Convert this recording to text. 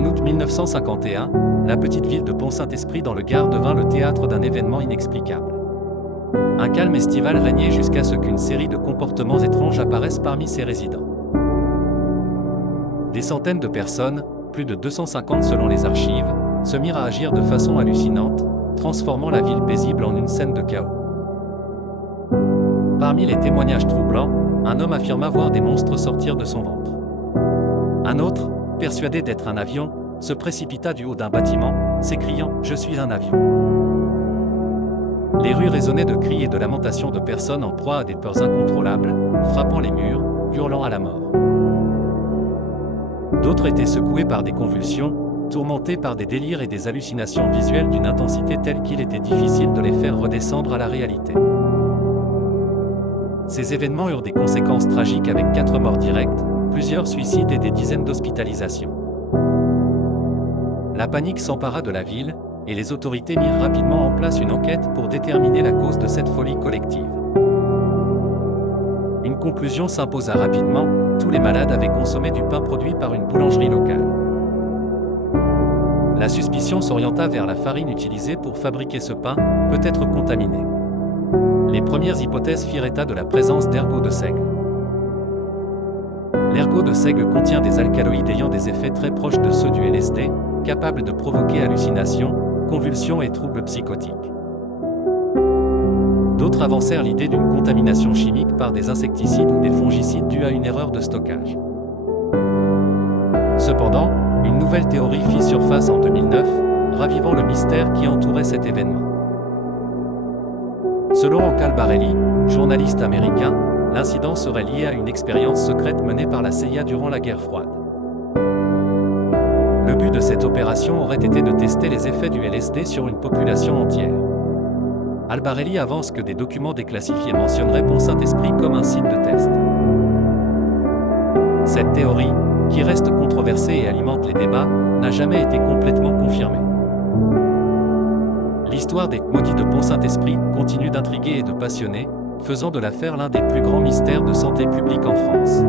En août 1951, la petite ville de Pont-Saint-Esprit dans le Gard devint le théâtre d'un événement inexplicable. Un calme estival régnait jusqu'à ce qu'une série de comportements étranges apparaissent parmi ses résidents. Des centaines de personnes, plus de 250 selon les archives, se mirent à agir de façon hallucinante, transformant la ville paisible en une scène de chaos. Parmi les témoignages troublants, un homme affirma voir des monstres sortir de son ventre. Un autre, persuadé d'être un avion, se précipita du haut d'un bâtiment, s'écriant « Je suis un avion ». Les rues résonnaient de cris et de lamentations de personnes en proie à des peurs incontrôlables, frappant les murs, hurlant à la mort. D'autres étaient secoués par des convulsions, tourmentés par des délires et des hallucinations visuelles d'une intensité telle qu'il était difficile de les faire redescendre à la réalité. Ces événements eurent des conséquences tragiques avec 4 morts directes, plusieurs suicides et des dizaines d'hospitalisations. La panique s'empara de la ville, et les autorités mirent rapidement en place une enquête pour déterminer la cause de cette folie collective. Une conclusion s'imposa rapidement, tous les malades avaient consommé du pain produit par une boulangerie locale. La suspicion s'orienta vers la farine utilisée pour fabriquer ce pain, peut-être contaminée. Les premières hypothèses firent état de la présence d'ergot de seigle. L'ergot de seigle contient des alcaloïdes ayant des effets très proches de ceux du LSD, capables de provoquer hallucinations, convulsions et troubles psychotiques. D'autres avancèrent l'idée d'une contamination chimique par des insecticides ou des fongicides due à une erreur de stockage. Cependant, une nouvelle théorie fit surface en 2009, ravivant le mystère qui entourait cet événement. Selon Cal Barelli, journaliste américain, l'incident serait lié à une expérience secrète menée par la CIA durant la guerre froide. Le but de cette opération aurait été de tester les effets du LSD sur une population entière. Albarelli avance que des documents déclassifiés mentionneraient Pont-Saint-Esprit comme un site de test. Cette théorie, qui reste controversée et alimente les débats, n'a jamais été complètement confirmée. L'histoire des maudits de Pont-Saint-Esprit continue d'intriguer et de passionner, faisant de l'affaire l'un des plus grands mystères de santé publique en France.